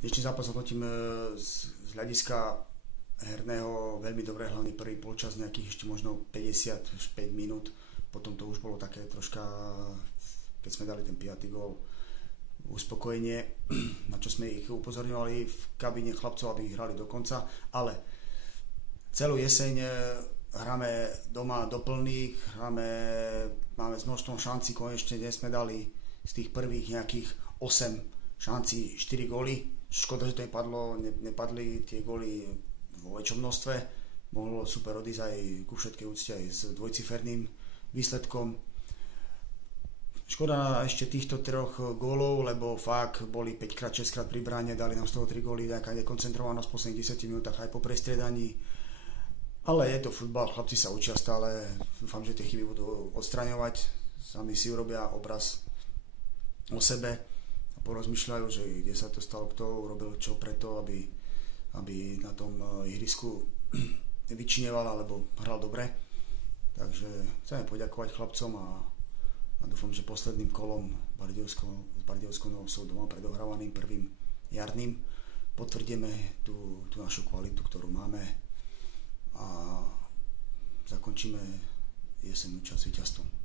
Dnešný zápas hodnotím z hľadiska herného veľmi dobre, hlavne prvý polčas nejakých ešte možno 55 minút, potom to už bolo také troška, keď sme dali ten 5. gól, uspokojenie, na čo sme ich upozorňovali v kabíne chlapcov, aby hrali do konca, ale celú jeseň hráme doma do plných, máme s množstvom šancí, konečne dnes sme dali z tých prvých nejakých 8 šancí 4 góly. Škoda, že to nepadli tie góly vo väčšom množstve. Mohlo super odísť aj ku všetkej úcte aj s dvojciferným výsledkom. Škoda ešte týchto 3 gólov, lebo fakt boli 5-krát, 6-krát pri bráne, dali nám z toho 3 góly, nejaká nekoncentrovanosť v posledných 10 minútach aj po prestriedaní. Ale je to futbal, chlapci sa učia stále, dúfam, že tie chyby budú odstraňovať, sami si urobia obraz o sebe a porozmýšľajú, že kde sa to stalo, kto urobil čo preto, aby na tom ihrisku vyčineval alebo hral dobre. Takže chceme poďakovať chlapcom a dúfam, že posledným kolom s Bardejovskou Novosou doma predohrávaným prvým jarným potvrdíme tú našu kvalitu, ktorú máme a zakončíme jesennú časť víťazstvom.